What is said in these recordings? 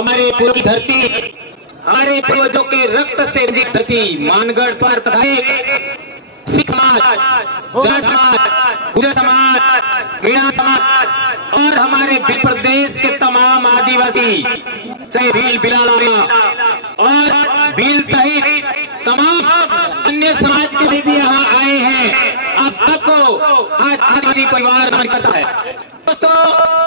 हमारे पूर्व की धरती, हमारे पूर्वजों के रक्त से रंजित धरती मानगढ़ पर सिख समाज, जाट समाज, गुर्जर समाज, मीणा समाज और हमारे प्रदेश के तमाम आदिवासी, चाहे भील, बिलाला और भील सहित तमाम अन्य समाज के भी यहाँ आए हैं। आप सबको आज आदिवासी परिवार करता है। दोस्तों,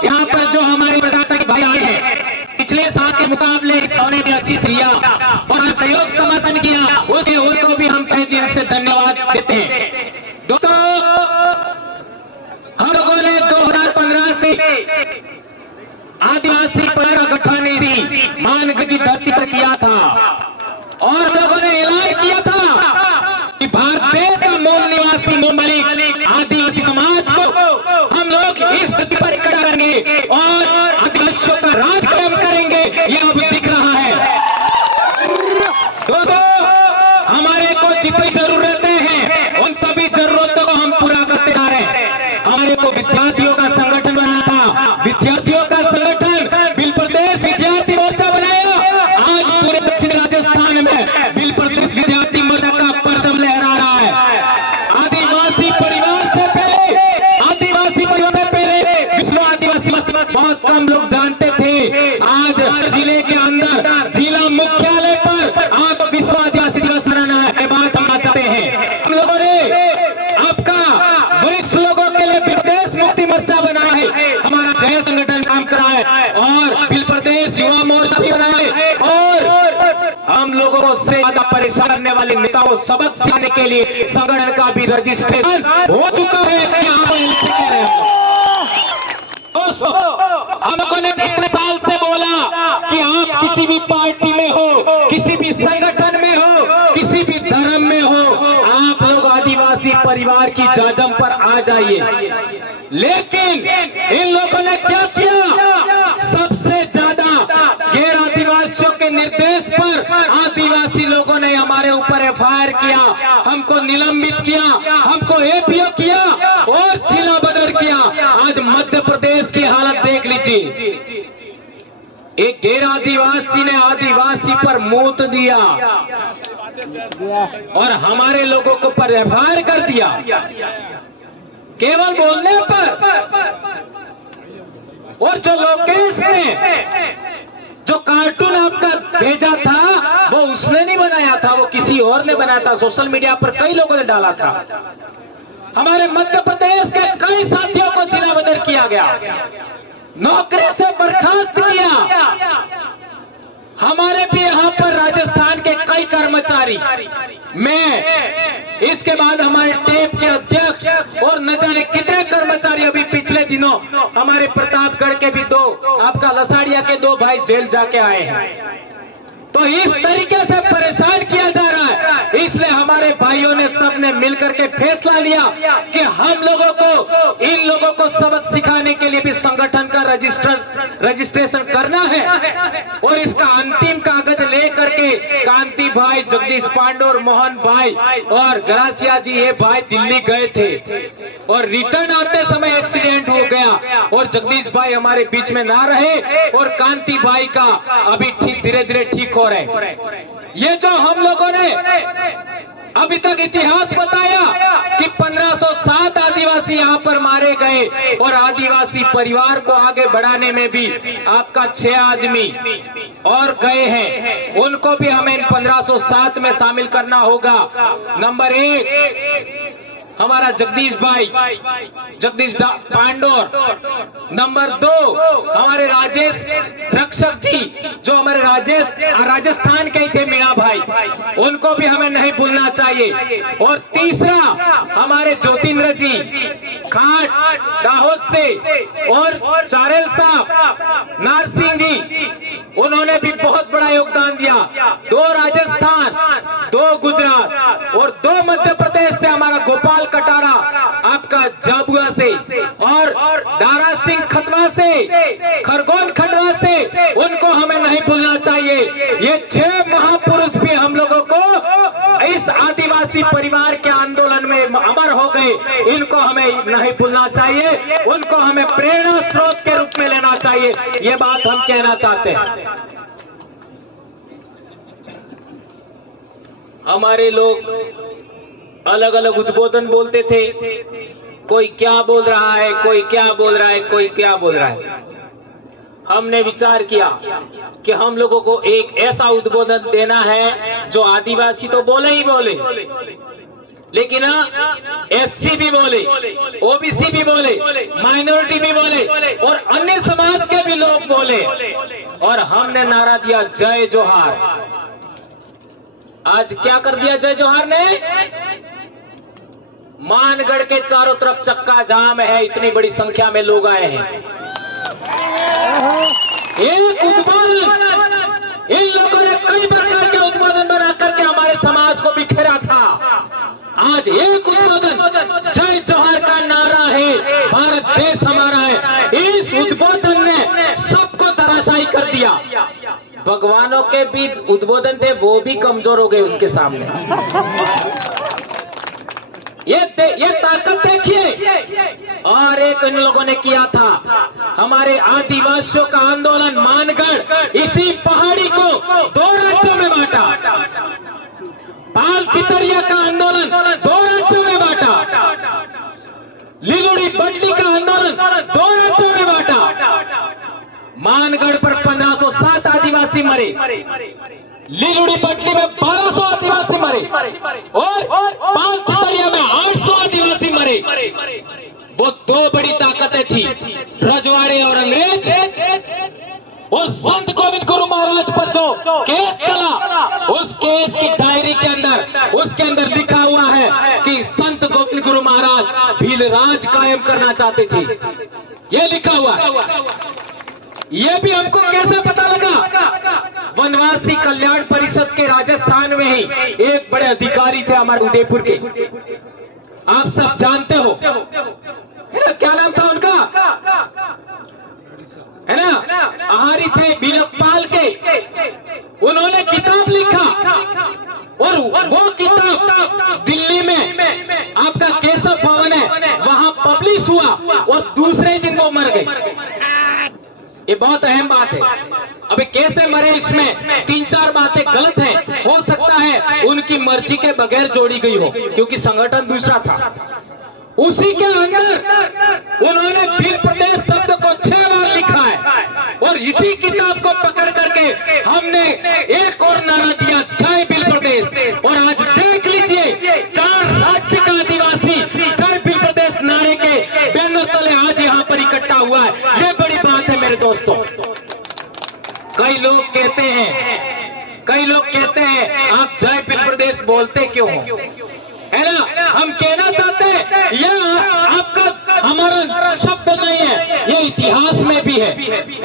यहाँ पर जो हमारे प्रशासक भाई आए हैं, पिछले साल के मुकाबले इस ने भी अच्छी क्रिया और सहयोग समर्थन किया, उसके उनको भी हम तहे दिल से धन्यवाद देते हैं। दोस्तों, हम लोगों ने 2015 से आदिवासी परिवार गठन इसी मानगढ़ की धरती पर किया था और हम लोगों ने ऐलान किया था कि भारत देश का मूल निवासी मौलिक आदिवासी समाज को हम लोग इस धरती पर इकट्ठा करेंगे और आदिवासियों का राज कायम करेंगे। यह अब दिख रहा है। दोस्तों, हमारे को जितनी जरूरतें हैं उन सभी जरूरतों को हम पूरा करते जा रहे हैं। हमारे को विद्यार्थियों का संगठन बनाना था, विद्यार्थियों का संगठन बिल प्रदेश विद्यार्थी मोर्चा बनाया। आज पूरे दक्षिण राजस्थान में बिल प्रदेश विद्यार्थी मोर्चा का परचम लहरा रहा है। आदिवासी परिवार से पहले विश्व आदिवासी बहुत कम लोग जानते थे। आज जिले के अंदर जिला मुख्यालय पर आज विश्व आदिवासी दिवस मनाना है, बात हम चाहते हैं। हम लोगों ने आपका वरिष्ठ लोगों के लिए प्रदेश मुक्ति मोर्चा बना है, हमारा जय संगठन काम करा है और बिल प्रदेश युवा मोर्चा भी बना है और हम लोगों को से ज्यादा परेशान करने वाले नेताओं को सबक सिखाने के लिए संगठन का भी रजिस्ट्रेशन हो चुका है। हम लोगों ने इतने साल से बोला कि आप किसी भी पार्टी में हो, किसी भी संगठन में हो, किसी भी धर्म में हो, आप लोग आदिवासी परिवार की जाजम पर आ जाइए। लेकिन इन लोगों ने क्या किया? सबसे ज्यादा गैर आदिवासियों के निर्देश पर आदिवासी लोगों ने हमारे ऊपर एफआईआर किया, हमको निलंबित किया, हमको एपीओ किया और जिला बदर किया। आज मध्य प्रदेश की हालत देख लीजिए, एक गैर आदिवासी ने आदिवासी पर मूत दिया और हमारे लोगों को पर एफआईआर कर दिया केवल बोलने पर। और जो लोकेश ने जो कार्टून आपका भेजा था वो उसने नहीं बनाया था, वो किसी और ने बनाया था। सोशल मीडिया पर कई लोगों ने डाला था। हमारे मध्य प्रदेश के कई साथियों को जिला बदर किया गया, नौकरी से बर्खास्त किया। हमारे भी यहाँ पर राजस्थान के कई कर्मचारी, मैं इसके बाद हमारे टेप के अध्यक्ष और न जाने कितने कर्मचारी अभी पिछले दिनों हमारे प्रतापगढ़ के भी दो, आपका लसाड़िया के दो भाई जेल जाके आए हैं। तो इस तरीके से परेशान किया जा रहा है, इसलिए हमारे भाइयों ने सबने मिलकर के फैसला लिया कि हम लोगों को, इन लोगों को सबक सिखाने के लिए भी संगठन का रजिस्ट्रेशन करना है। और इसका अंतिम कागज लेकर के कांति भाई, जगदीश पांडे और मोहन भाई और गरासिया जी ये भाई दिल्ली गए थे और रिटर्न आते समय एक्सीडेंट हो गया और जगदीश भाई हमारे बीच में ना रहे और कांति भाई का अभी धीरे धीरे ठीक हो रहे। ये जो हम लोगों ने अभी तक इतिहास बताया कि 1507 आदिवासी यहाँ पर मारे गए और आदिवासी परिवार को आगे बढ़ाने में भी आपका 6 आदमी और गए हैं, उनको भी हमें 1507 में शामिल करना होगा। नंबर 1 हमारा जगदीश भाई, जगदीश पांडोर। नंबर 2 हमारे राजेश रक्षक जी, जो हमारे राजस्थान के ही थे, मीणा भाई, उनको भी हमें नहीं भूलना चाहिए। और तीसरा हमारे ज्योतिन्द्र जी खाट दाहोद से और चारेल साहब नारसिंह जी, उन्होंने भी बहुत बड़ा योगदान दिया। 2 राजस्थान, 2 गुजरात और 2 मध्य प्रदेश से हमारा गोपाल कटारा आपका जाबुआ से और दारा सिंह खतवा से, खरगोन खंडवा से, उनको हमें नहीं भूलना चाहिए। ये 6 महापुरुष भी हम लोगों को इस आदिवासी परिवार के आंदोलन में अमर हो गए, इनको हमें नहीं भूलना चाहिए, उनको हमें प्रेरणा स्रोत के रूप में लेना चाहिए। ये बात हम कहना चाहते हैं। हमारे लोग अलग अलग उद्बोधन बोलते थे, कोई क्या बोल रहा है, कोई क्या बोल रहा है, कोई क्या बोल रहा है। हमने विचार किया कि हम लोगों को एक ऐसा उद्बोधन देना है जो आदिवासी तो बोले ही बोले, लेकिन एससी भी बोले, ओबीसी भी बोले, माइनॉरिटी भी बोले और अन्य समाज के भी लोग बोले। और हमने नारा दिया जय जोहार। आज क्या कर दिया जय जोहार ने? मानगढ़ के चारों तरफ चक्का जाम है, इतनी बड़ी संख्या में लोग आए हैं। एक उद्बोधन, इन लोगों ने कई प्रकार के उद्बोधन बना करके हमारे समाज को बिखेरा था। आज एक उद्बोधन जय जोहार का नारा है, भारत देश हमारा है, इस उद्बोधन ने सबको धराशायी कर दिया। भगवानों के भी उद्बोधन थे, वो भी कमजोर हो गए उसके सामने। ये ताकत देखिए। और एक इन लोगों ने किया था, हमारे आदिवासियों का आंदोलन मानगढ़, इसी पहाड़ी को 2 राज्यों में बांटा। पाल चितरिया का आंदोलन 2 राज्यों में बांटा। लिलुड़ी बटली का आंदोलन 2 राज्यों में बांटा। मानगढ़ पर 1507 आदिवासी मरे, लिलुड़ी बटली में 1200 आदिवासी मरे और पाल चितरिया में 800 आदिवासी मरे। वो 2 बड़ी ताकतें थी, रजवाड़े और अंग्रेज। उस संत गोविंद गुरु महाराज पर जो केस चला, उस केस की डायरी के अंदर, उसके अंदर लिखा हुआ है कि संत गोविंद गुरु महाराज भील राज कायम करना चाहते थे। ये लिखा हुआ है। ये भी हमको कैसे पता लगा? वनवासी कल्याण परिषद के राजस्थान में ही एक बड़े अधिकारी थे हमारे उदयपुर के, आप सब जानते हो, है ना? क्या नाम था उनका, है ना? आहारी थे बिलकपाल के। उन्होंने किताब लिखा और वो किताब दिल्ली में आपका केशव भवन है, वहां पब्लिश हुआ और दूसरे दिन वो मर गए। ये बहुत अहम बात है। अभी कैसे मरे, इसमें 3-4 बातें गलत हैं। हो सकता है उनकी मर्जी के बगैर जोड़ी गई हो, क्योंकि संगठन दूसरा था। उसी के अंदर उन्होंने भील प्रदेश शब्द को 6 बार लिखा है और इसी किताब को पकड़ करके हमने एक और नारा दिया, जय भील प्रदेश। और आज देख लीजिए, 4 राज्य का आदिवासी जय भील प्रदेश नारे के बैनर तले आज यहाँ पर इकट्ठा हुआ है। ये बड़ी बात है मेरे दोस्तों। कई लोग कहते हैं आप जय भील प्रदेश बोलते क्यों हो, है ना? हम कहना चाहते हैं यह आपका हमारा शब्द नहीं है, ये इतिहास में भी है।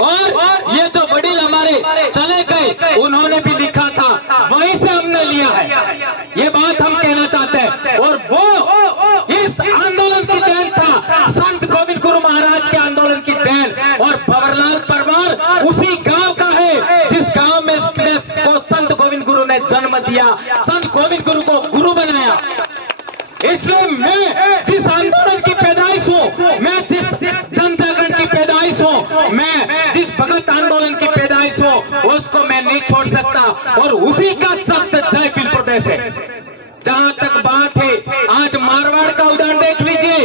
और ये जो वडील हमारे चले गए, उन्होंने भी लिखा था, वहीं से हमने लिया है। ये बात हम कहना चाहते हैं। और वो इस आंदोलन की देन था, संत गोविंद गुरु महाराज के आंदोलन की देन। और भंवरलाल परमार उसी गांव का है जिस गांव में को संत गोविंद गुरु ने जन्म दिया, संत गोविंद गुरु को गुरु बनाया। इसलिए मैं जिस आंदोलन की पैदाइश हूँ, मैं जिस जन जागरण की पैदाइश हूँ, मैं जिस भगत आंदोलन की पैदाइश हूँ, उसको मैं नहीं छोड़ सकता। और उसी का शब्द जय भील प्रदेश है। जहां तक बात है, आज मारवाड़ का उदाहरण देख लीजिए।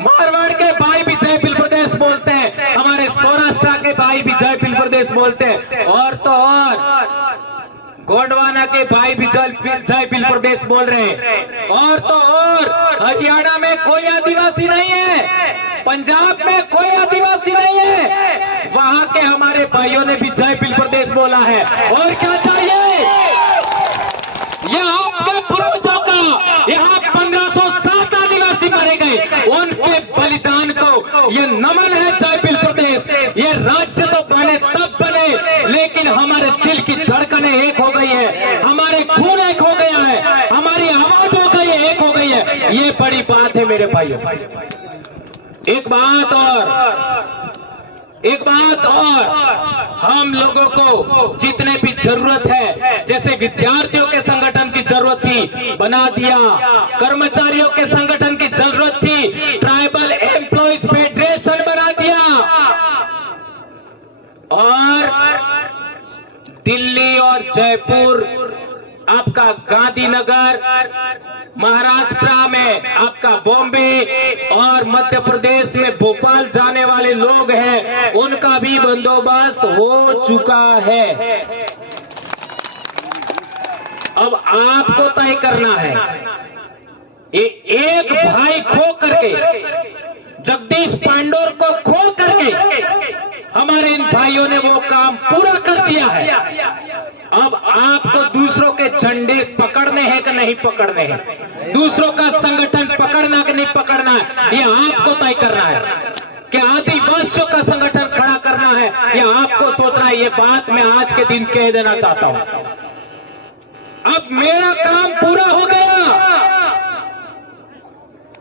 मारवाड़ के भाई भी जय भील प्रदेश बोलते हैं, हमारे सौराष्ट्र के भाई भी जय भील प्रदेश बोलते हैं। और तो और गोंडवाना के भाई भी जय भील प्रदेश बोल रहे हैं। और तो और हरियाणा में कोई आदिवासी नहीं है, पंजाब में कोई आदिवासी नहीं है, वहां के हमारे भाइयों ने भी जय भील प्रदेश बोला है। और क्या चाहिए? यह आपके पूर्वजों का, यहाँ 1507 आदिवासी मारे गए, उनके बलिदान को ये नमन है जय भील प्रदेश। ये राज्य तो बने तब बने, लेकिन हमारे दिल की धड़कनें एक हो गई है, हमारे खून एक हो गया है, हमारी आवाज हो गई है, एक हो गई है। ये बड़ी बात है मेरे भाइयों। एक बात और हम लोगों को जितने भी जरूरत है, जैसे विद्यार्थियों के संगठन की जरूरत थी, बना दिया। कर्मचारियों के संगठन की जरूरत थी, ट्राइबल एम्प्लॉइज फेडरेशन बना दिया। और दिल्ली और जयपुर आपका आपका गांधीनगर, महाराष्ट्र में आपका बॉम्बे और मध्य प्रदेश में भोपाल जाने वाले लोग हैं, उनका भी बंदोबस्त हो चुका है। अब आपको तय करना है। ये एक भाई खो करके, जगदीश पांडोर को खो करके हमारे इन भाइयों ने वो काम पूरा कर दिया है। अब आपको दूसरों के झंडे पकड़ने हैं कि नहीं पकड़ने हैं, दूसरों का संगठन पकड़ना कि नहीं पकड़ना है, ये आपको तय करना है। कि आदिवासियों का संगठन खड़ा करना है, ये आपको सोचना है। ये बात मैं आज के दिन कह देना चाहता हूं। अब मेरा काम पूरा हो गया।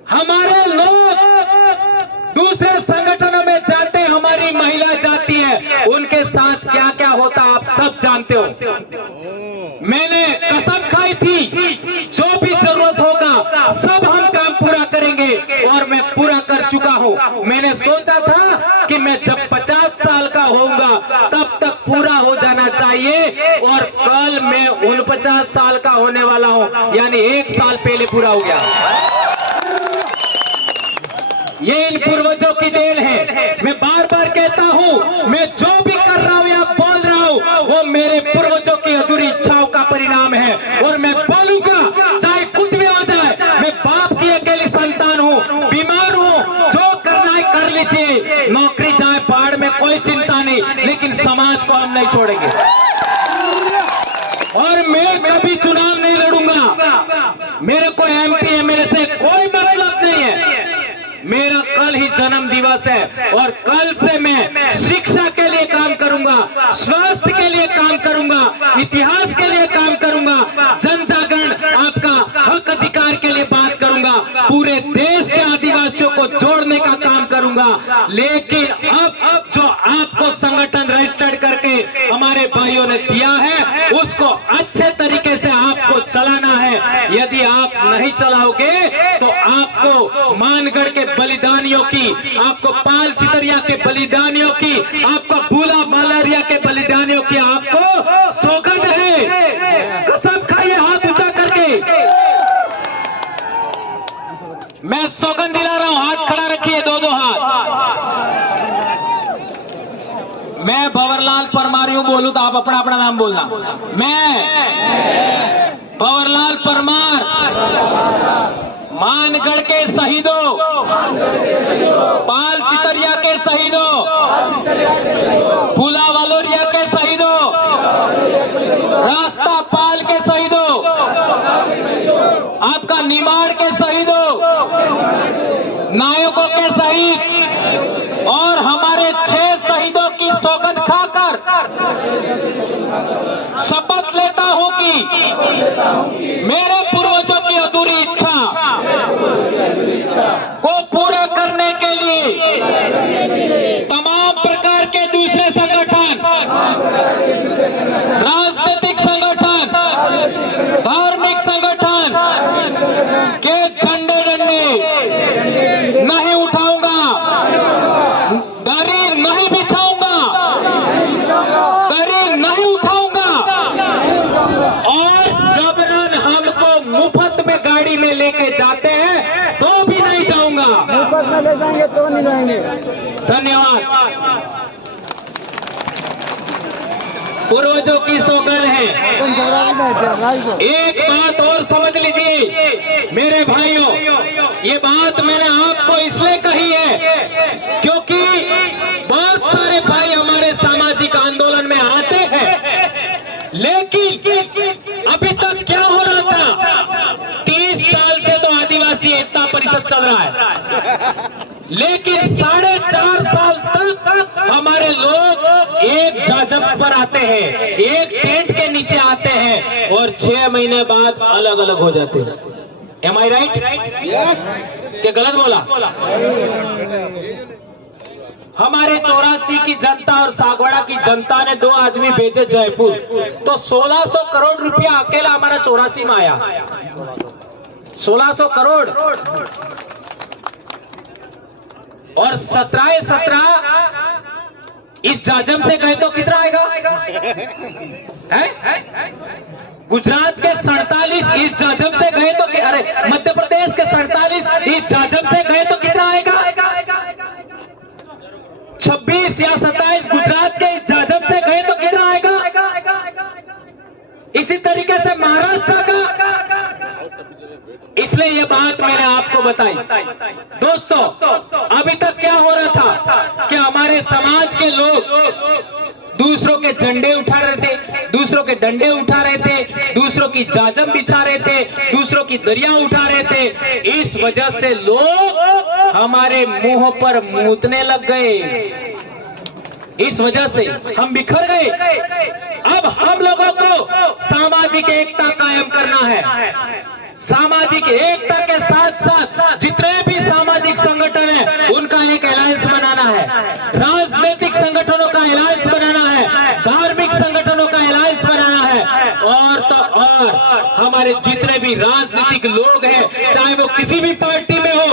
हमारे लोग दूसरे संगठनों में जाते, हमारी महिला जाती है, उनके साथ क्या क्या होता आप सब जानते हो। मैंने कसम खाई थी, जो भी जरूरत होगा सब हम काम पूरा करेंगे, और मैं पूरा कर चुका हूं। मैंने सोचा था कि मैं जब 50 साल का होऊंगा तब तक पूरा हो जाना चाहिए, और कल मैं 49 साल का होने वाला हूं, यानी 1 साल पहले पूरा हो गया। ये इन पूर्वजों की देन है। मैं बार बार कहता हूं, मैं जो भी कर रहा हूं या बोल रहा हूं, वो मेरे पूर्वजों की अधूरी इच्छाओं का परिणाम है, और मैं बोलूंगा चाहे कुछ भी हो जाए। मैं बाप की अकेली संतान हूं, बीमार हूं, जो करना है कर लीजिए, नौकरी जाए पहाड़ में कोई चिंता नहीं, लेकिन समाज को हम नहीं छोड़ेंगे। और मैं कभी चुनाव नहीं लड़ूंगा, मेरे को MP MLA से कोई मतलब नहीं है। मेरा कल ही जन्म दिवस है, और कल से मैं शिक्षा के लिए काम करूंगा, स्वास्थ्य के लिए काम करूंगा, इतिहास के लिए काम करूंगा, जन जागरण, आपका हक अधिकार के लिए बात करूंगा, पूरे देश के आदिवासियों को जोड़ने का काम करूंगा। लेकिन अब जो आपको संगठन रजिस्टर्ड करके हमारे भाइयों ने दिया है, उसको अच्छे तरीके से आपको चलाना है। यदि आप नहीं चलाओगे तो आपको मानगढ़ के बलिदानियों की, आपको पाल चितरिया के बलिदानियों की, आपको भूला मलेरिया के बलिदानियों की आपको सौगंध है। कसम खाइए हाथ ऊंचा करके, मैं सौगंध दिला रहा हूं। हाथ खड़ा रखिए, दो हाथ। मैं भंवरलाल परमार यूं बोलूं तो आप अपना अपना नाम बोलना। मैं भंवरलाल परमार मानगढ़ के शहीदों, पाल चितरिया के शहीदों, फूला वालोरिया के शहीदों, रास्ता पाल के शहीदों, आपका निमाड़ के शहीदों, नायकों के शहीद, और हमारे 6 शहीदों की सौगंध खाकर शपथ लेता हूं कि मेरे पूर्वजों की अधूरी इच्छा को पूरा करने के लिए तमाम प्रकार के दूसरे संगठन, राजनीतिक संगठन, धार्मिक संगठन के झंडे डंडे नहीं उठाऊंगा, दरी नहीं बिछाऊंगा, दरी नहीं उठाऊंगा, और जबरन हमको मुफ्त में गाड़ी में लेके जाते हैं तो भी नहीं जाऊंगा। मुफ्त में ले जाएंगे तो नहीं जाएंगे। धन्यवाद। पूर्वजों की सौगंध है। एक बात और समझ लीजिए मेरे भाइयों, ये बात मैंने आपको इसलिए कही है क्योंकि बहुत सारे भाई हमारे सामाजिक आंदोलन में आते हैं, लेकिन अभी तक क्या हो रहा था, 30 साल से तो आदिवासी एकता परिषद चल रहा है, लेकिन 4.5 साल तक हमारे लोग एक जाजब पर आते हैं, एक टेंट के नीचे आते हैं, और 6 महीने बाद अलग अलग हो जाते हैं। एम आई राइट? क्या गलत बोला? हमारे 84 की जनता और सागवाड़ा की जनता ने 2 आदमी भेजे जयपुर, तो 1600 करोड़ रुपया अकेला हमारा 84 में आया। 1600 करोड़, और 17 इस जाजम से गए तो कितना आएगा? है? गुजरात के 47 इस जाजम से गए तो अरे मध्य प्रदेश के 47 इस जाजम से गए तो कितना आएगा? 26 या 27 गुजरात के इस जाजम से गए तो कितना आएगा? इसी तरीके से महाराष्ट्र का। इसलिए ये बात मैंने आपको बताई। दोस्तों, अभी तक क्या हो रहा था कि हमारे समाज के लोग दूसरों के झंडे उठा रहे थे, दूसरों के डंडे उठा रहे थे, दूसरों की जाजम बिछा रहे थे, दूसरों की दरिया उठा रहे थे। इस वजह से लोग हमारे मुंह पर मूतने लग गए। इस वजह से हम बिखर गए। अब हम लोगों को सामाजिक एकता कायम करना है। सामाजिक एकता के साथ साथ जितने भी सामाजिक संगठन हैं उनका एक अलायंस बनाना है, राजनीतिक संगठनों का अलायंस बनाना है, धार्मिक संगठनों का अलायंस बनाना है। और तो और हमारे जितने भी राजनीतिक लोग हैं, चाहे वो किसी भी पार्टी में हो,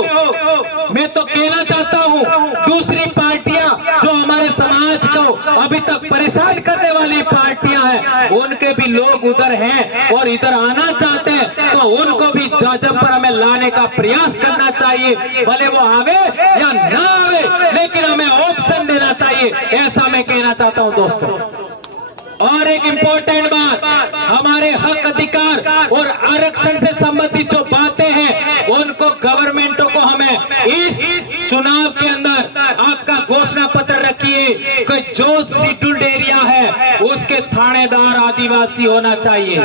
मैं तो कहना चाहता हूं दूसरी पार्टियां जो हमारे समाज को अभी तक परेशान करने वाली पार्टियां हैं, उनके भी लोग उधर हैं और इधर आना चाहते हैं, तो उनको भी जाजम पर हमें लाने का प्रयास करना चाहिए। भले वो आवे या ना आवे, लेकिन हमें ऑप्शन देना चाहिए, ऐसा मैं कहना चाहता हूं दोस्तों। और एक इंपॉर्टेंट बात, हमारे हक अधिकार और आरक्षण से संबंधित जो बातें हैं उनको गवर्नमेंटों को हमें इस चुनाव के अंदर आपका घोषणा पत्र रखिए कि जो शेड्यूल्ड एरिया है उसके थानेदार आदिवासी होना चाहिए।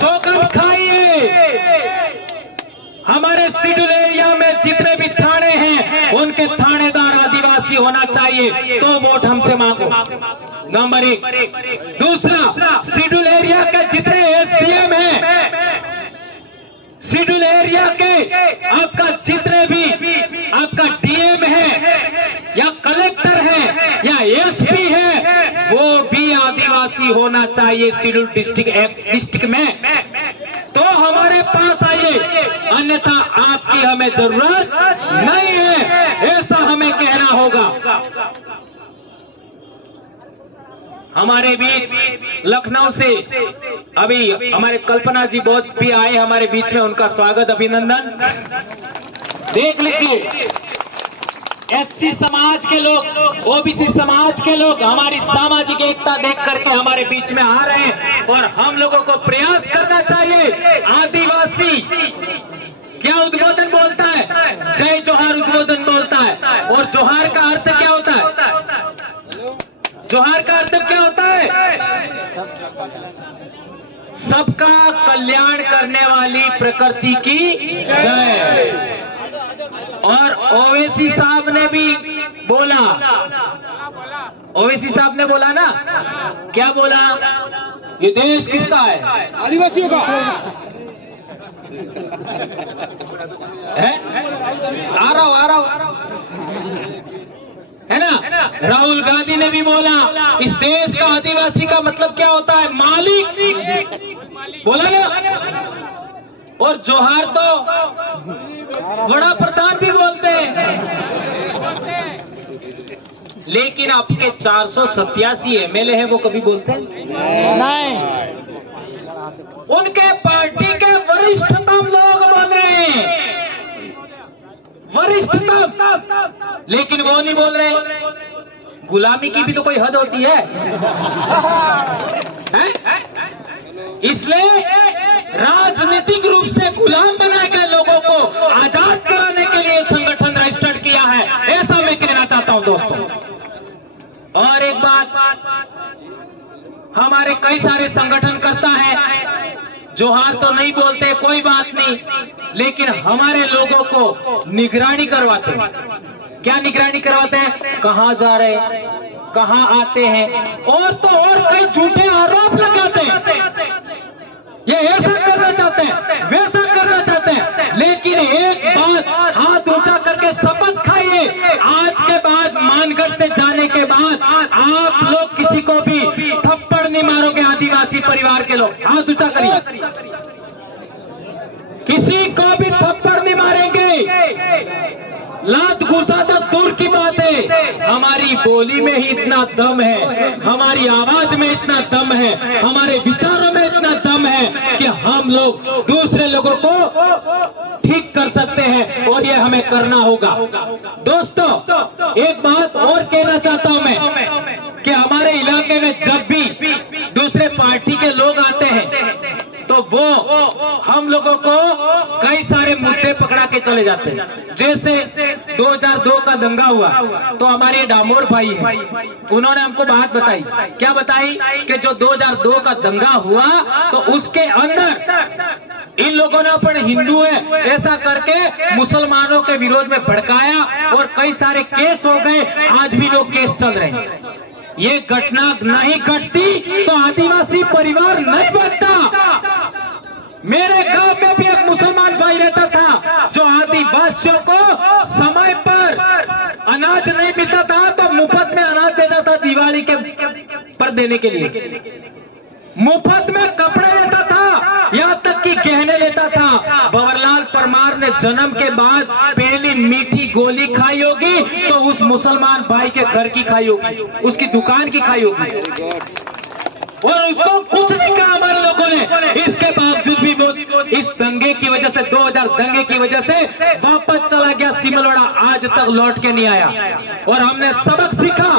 सौगंध खाइए, हमारे शेड्यूल एरिया में जितने भी थाने हैं उनके थानेदार आदिवासी होना चाहिए, तो वोट हमसे मांगो। नंबर 1। दूसरा, शेड्यूल एरिया के जितने एसडीएम हैं, शेड्यूल एरिया के आपका जितने भी आपका डीएम है या कलेक्टर है या एसपी है, वो भी आदिवासी होना चाहिए शेड्यूल डिस्ट्रिक्ट में। तो हमारे पास आइए, अन्यथा आपकी हमें जरूरत नहीं है, ऐसा हमें कहना होगा। हमारे बीच लखनऊ से अभी हमारे कल्पना जी बहुत भी आए हमारे बीच में, उनका स्वागत अभिनंदन। देख लीजिए, एससी समाज के लोग, ओबीसी समाज के लोग हमारी सामाजिक एकता देख करके हमारे बीच में आ रहे हैं और हम लोगों को प्रयास करना चाहिए। आदिवासी क्या उद्बोधन बोलता है? जय जोहार उद्बोधन बोलता है। और जोहार का अर्थ क्या होता है? जोहार का अर्थ क्या होता है? सबका कल्याण करने वाली प्रकृति की जय। और ओवैसी साहब ने भी बोला, ओवैसी साहब ने बोला ना, क्या बोला? ये देश किसका है? आदिवासियों का है? आ रहा हूं है ना। राहुल गांधी ने भी बोला इस देश का आदिवासी का मतलब क्या होता है? मालिक। बोला ना। और जोहार तो बड़ा प्रधान भी बोलते हैं, लेकिन आपके 487 एमएलए हैं, वो कभी बोलते हैं नहीं। उनके पार्टी के वरिष्ठतम लोग बोल रहे हैं, वरिष्ठतम, लेकिन वो नहीं बोल रहे। गुलामी की भी तो कोई हद होती है? इसलिए राजनीतिक रूप से गुलाम बनाकर लोगों को आजाद कराने के लिए संगठन रजिस्टर्ड किया है, ऐसा मैं कहना चाहता हूं दोस्तों। और एक बात, हमारे कई सारे संगठन करता है, जोहार तो नहीं बोलते, कोई बात नहीं, लेकिन हमारे लोगों को निगरानी करवाते हैं। क्या निगरानी करवाते हैं? कहां जा रहे हैं, कहां आते हैं, और तो और कई झूठे आरोप लगाते हैं। ये ऐसा करना चाहते हैं, वैसा करना चाहते हैं, लेकिन एक बात हाथ ऊंचा करके शपथ खाइए, आज के बाद मानगढ़ से जाने के बाद आप लोग किसी को भी थप्पड़ नहीं मारोगे। आदिवासी परिवार के लोग हाथ ऊंचा करिए, किसी को भी थप्पड़ नहीं मारेंगे। लात घुसा तो दूर की बात है, से हमारी बोली में ही इतना दम है, हमारी आवाज में इतना दम है, हमारे विचारों में इतना दम है कि हम लोग दूसरे लोगों को ठीक कर सकते हैं और ये हमें करना होगा। दोस्तों, एक बात और कहना चाहता हूं मैं कि हमारे इलाके में जब भी दूसरे पार्टी के लोग आते हैं तो वो हम लोगों को कई सारे मुद्दे पकड़ा के चले जाते हैं। जैसे 2002 का दंगा हुआ तो हमारे डामोर भाई हैं, उन्होंने हमको बात बताई। क्या बताई? कि जो 2002 का दंगा हुआ तो उसके अंदर इन लोगों ने अपन हिंदू है ऐसा करके मुसलमानों के विरोध में भड़काया और कई सारे केस हो गए, आज भी लोग केस चल रहे हैं। ये घटना नहीं घटती तो आदिवासी परिवार नहीं बनता। मेरे गांव में भी एक मुसलमान भाई रहता था जो आदिवासियों को समय पर अनाज नहीं मिलता था तो मुफ्त में अनाज देता था, दिवाली के पर देने के लिए मुफ्त में कपड़े लेता था, यहाँ तक कि गहने लेता था। भंवरलाल परमार ने जन्म के बाद पहली मीठी गोली खाई होगी तो उस मुसलमान भाई के घर की खाई होगी, उसकी दुकान की खाई होगी और उसको कुछ नहीं कहा हमारे लोगों ने। इसके बावजूद भी वो इस दंगे की वजह से 2000 दंगे की वजह से वापस चला गया सिमलवाड़ा, आज तक लौट के नहीं आया। और हमने सबक सीखा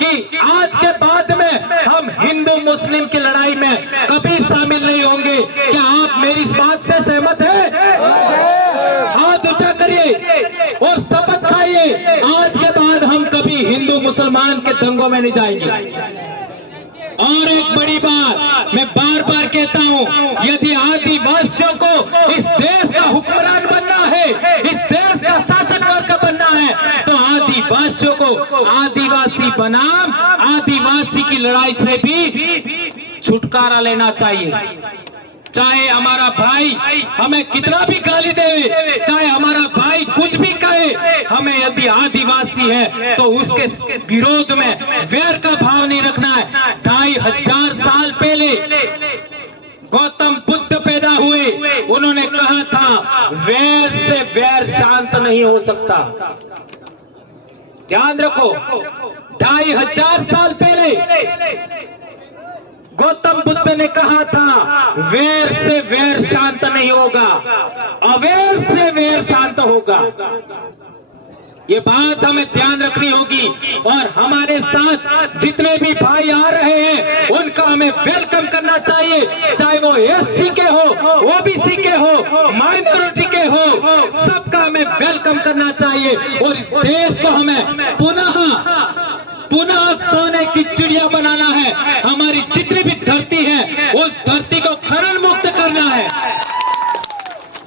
कि आज के बाद में हम हिंदू मुस्लिम की लड़ाई में कभी शामिल नहीं होंगे। क्या आप मेरी इस बात से सहमत हैं? हाथ ऊंचा करिए और शपथ खाइए, आज के बाद हम कभी हिंदू मुसलमान के दंगों में नहीं जाएंगे। और एक बड़ी बात मैं बार बार कहता हूं, यदि आदिवासियों को इस देश का हुक्मरान बनना है, इस देश का शासक वर्ग बनना है तो आदिवासियों को आदिवासी बनाम आदिवासी की लड़ाई से भी छुटकारा लेना चाहिए। चाहे हमारा भाई हमें कितना भी गाली दे, चाहे हमारा भाई कुछ भी कहे, हमें यदि आदिवासी है तो उसके विरोध में वैर का भाव नहीं रखना है। 2500 साल पहले गौतम बुद्ध पैदा हुए, उन्होंने कहा था वैर से वैर शांत नहीं हो सकता। ध्यान रखो, 2500 साल पहले गौतम बुद्ध ने कहा था वैर से वैर शांत नहीं होगा, अवैर से वैर शांत होगा। ये बात हमें ध्यान रखनी होगी और हमारे साथ जितने भी भाई आ रहे हैं उनका हमें वेलकम करना चाहिए, चाहे वो एससी के हो, ओबीसी के हो, माइनॉरिटी के हो, सबका हमें वेलकम करना चाहिए। और इस देश को हमें पुनः सोने की चिड़िया बनाना है। हमारी जितनी भी धरती है उस धरती को खनन मुक्त करना है।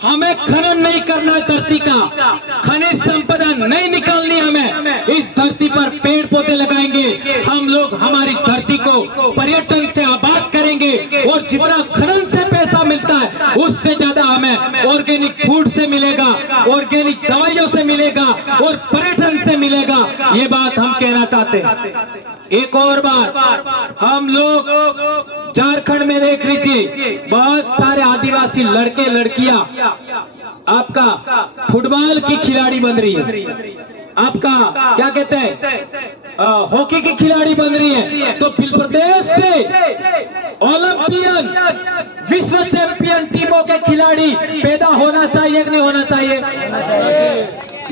हमें खनन नहीं करना है, धरती का खनिज संपदा नहीं निकालनी। हमें इस धरती पर पेड़ पौधे लगाएंगे, हम लोग हमारी धरती को पर्यटन से आबाद करेंगे और जितना खनन से पैसा मिलता है उससे ज्यादा हमें ऑर्गेनिक फूड से मिलेगा, ऑर्गेनिक दवाइयों से मिलेगा और पर्यटन से मिलेगा। ये बात हम कहना चाहते हैं। एक और बात, हम लोग झारखंड में देख लीजिए बहुत सारे आदिवासी लड़के लड़कियां आपका फुटबॉल की खिलाड़ी बन रही है, आपका क्या कहते हैं हॉकी की खिलाड़ी बन रही है। तो फिर प्रदेश से ओलंपियन विश्व चैंपियन टीमों के खिलाड़ी पैदा होना चाहिए कि नहीं होना चाहिए?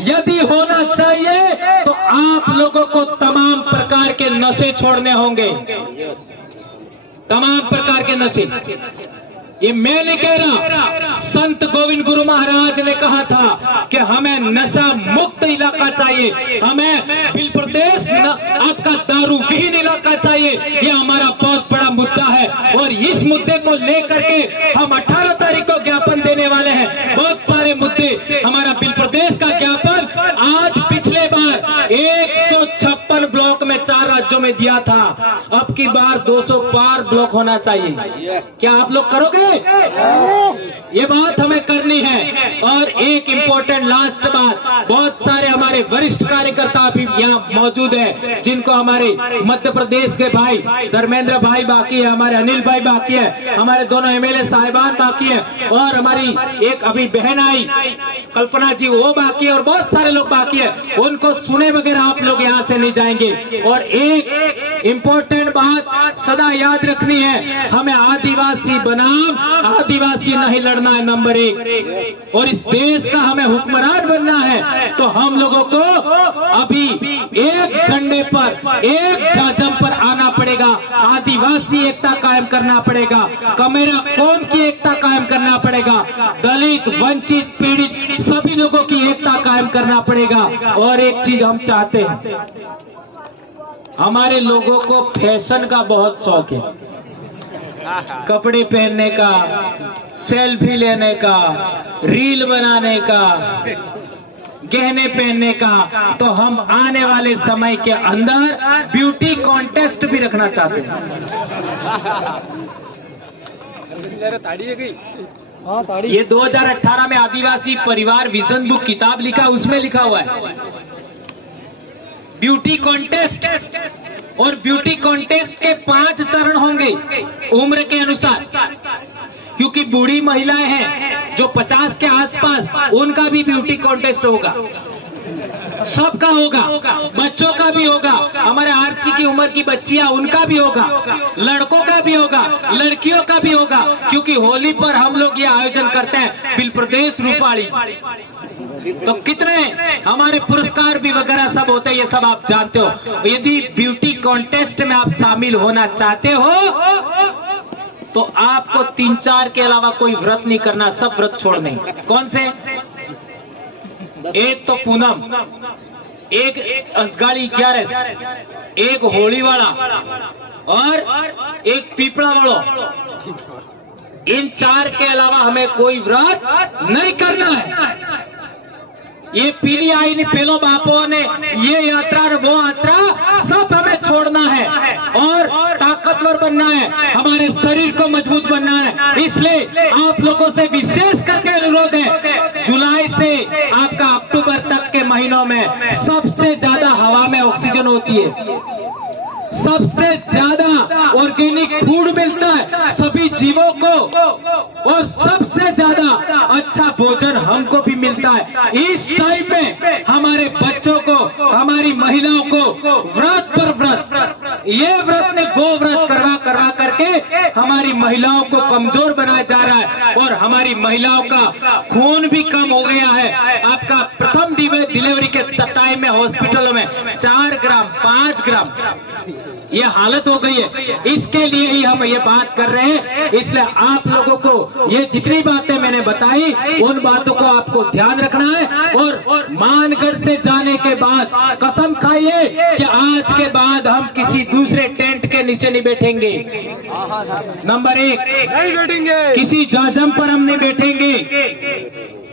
यदि होना चाहिए तो आप लोगों को तमाम प्रकार के नशे छोड़ने होंगे, तमाम प्रकार के नशे। ये मैं नहीं कह रहा, संत गोविंद गुरु महाराज ने कहा था कि हमें नशा मुक्त इलाका चाहिए, हमें बिल प्रदेश आपका दारू विहीन इलाका चाहिए। ये हमारा बहुत बड़ा मुद्दा है और इस मुद्दे को लेकर के हम 18 तारीख को ज्ञापन देने वाले हैं। बहुत सारे मुद्दे, हमारा बिल प्रदेश का ज्ञापन आज पिछले बार 156 ब्लॉक में 4 राज्यों में दिया था, अब की बार 200 पार ब्लॉक होना चाहिए। क्या आप लोग करोगे? ये बात हमें करनी है। और एक इम्पोर्टेंट लास्ट बात, बहुत सारे हमारे वरिष्ठ कार्यकर्ता अभी यहाँ मौजूद है जिनको हमारे मध्य प्रदेश के भाई धर्मेंद्र भाई बाकी है, हमारे अनिल भाई बाकी है, हमारे दोनों एमएलए साहिबान बाकी है और हमारी एक अभी बहन आई कल्पना जी वो बाकी है और बहुत सारे लोग बाकी है, उनको सुने बगैर आप लोग यहाँ से नहीं जाएंगे। और एक इम्पोर्टेंट बात सदा याद रखनी है, हमें आदिवासी बनाम आदिवासी नहीं लड़ना है, नंबर 1। और इस देश का हमें हुक्मरान बनना है, तो हम लोगों को अभी एक झंडे पर, एक जाजम पर आना पड़ेगा। आदिवासी एकता कायम करना पड़ेगा, कमेरा कौम की एकता कायम करना पड़ेगा, दलित, वंचित, पीड़ित सभी लोगों की एकता कायम करना पड़ेगा। और एक चीज हम चाहते हैं, हमारे लोगों को फैशन का बहुत शौक है, कपड़े पहनने का, सेल्फी लेने का, रील बनाने का, गहने पहनने का। तो हम आने वाले समय के अंदर ब्यूटी कॉन्टेस्ट भी रखना चाहते हैं। ये 2018 में आदिवासी परिवार विजन बुक किताब लिखा, उसमें लिखा हुआ है ब्यूटी कॉन्टेस्ट। और ब्यूटी कॉन्टेस्ट के 5 चरण होंगे उम्र के अनुसार, क्योंकि बूढ़ी महिलाएं हैं जो 50 के आसपास, उनका भी ब्यूटी कॉन्टेस्ट होगा, सबका होगा, बच्चों का भी होगा, हमारे आरसी की उम्र की बच्चियां उनका भी होगा, लड़कों का भी होगा, लड़कियों का भी होगा, क्योंकि होली पर हम लोग ये आयोजन करते हैं बिल प्रदेश रूपाली। तो कितने हमारे पुरस्कार भी वगैरह सब होते हैं, ये सब आप जानते हो। यदि ब्यूटी कॉन्टेस्ट में आप शामिल होना चाहते हो तो आपको 3-4 के अलावा कोई व्रत नहीं करना, सब व्रत छोड़ने। कौन से? एक तो पूनम, एक असगाड़ी 11, एक होली वाला और एक पीपड़ा वालों। इन 4 के अलावा हमें कोई व्रत नहीं करना है। ये पीली आई ने पेलो बापों ने ये यात्रा और वो यात्रा सब हमें छोड़ना है और ताकतवर बनना है, हमारे शरीर को मजबूत बनना है। इसलिए आप लोगों से विशेष करके अनुरोध है, जुलाई से आपका अक्टूबर तक के महीनों में सबसे ज्यादा हवा में ऑक्सीजन होती है, सबसे ज्यादा ऑर्गेनिक फूड मिलता है सभी जीवों को, और सबसे ज्यादा अच्छा भोजन हमको भी मिलता है। इस टाइम में हमारे बच्चों को, हमारी महिलाओं को व्रत पर व्रत, ये व्रत ने वो व्रत करवा करके हमारी महिलाओं को कमजोर बनाया जा रहा है, और हमारी महिलाओं का खून भी कम हो गया है। आपका प्रथम डिलीवरी के टाइम में हॉस्पिटलों में 4 ग्राम 5 ग्राम ये हालत हो गई है। इसके लिए ही हम ये बात कर रहे हैं। इसलिए आप लोगों को ये जितनी बातें मैंने बताई, उन बातों को आपको ध्यान रखना है। और मानगढ़ से जाने के बाद कसम खाइए कि आज के बाद हम किसी दूसरे टेंट के नीचे नहीं बैठेंगे। नंबर 1, नहीं बैठेंगे, किसी जाजम पर हम नहीं बैठेंगे।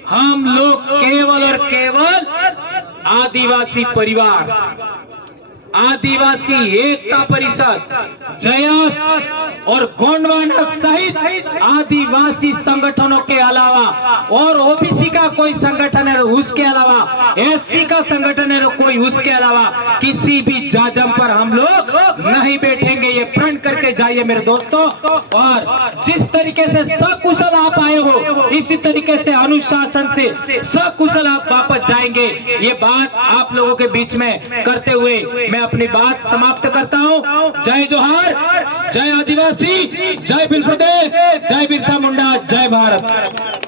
हम लोग केवल और केवल आदिवासी परिवार, आदिवासी एकता परिषद, जयस और गोंडवाना सहित आदिवासी संगठनों के अलावा, और ओबीसी का कोई संगठन है उसके अलावा, एससी का संगठन है कोई उसके अलावा, किसी भी जाजम पर हम लोग नहीं बैठेंगे। ये प्रण करके जाइए मेरे दोस्तों। और जिस तरीके से सकुशल आप आए हो, इसी तरीके से अनुशासन से सकुशल आप वापस जाएंगे। ये बात आप लोगों के बीच में करते हुए मैं अपनी बात समाप्त करता हूं। जय जोहार, जय आदिवासी, जय बिल प्रदेश, जय बिरसा मुंडा, जय भारत।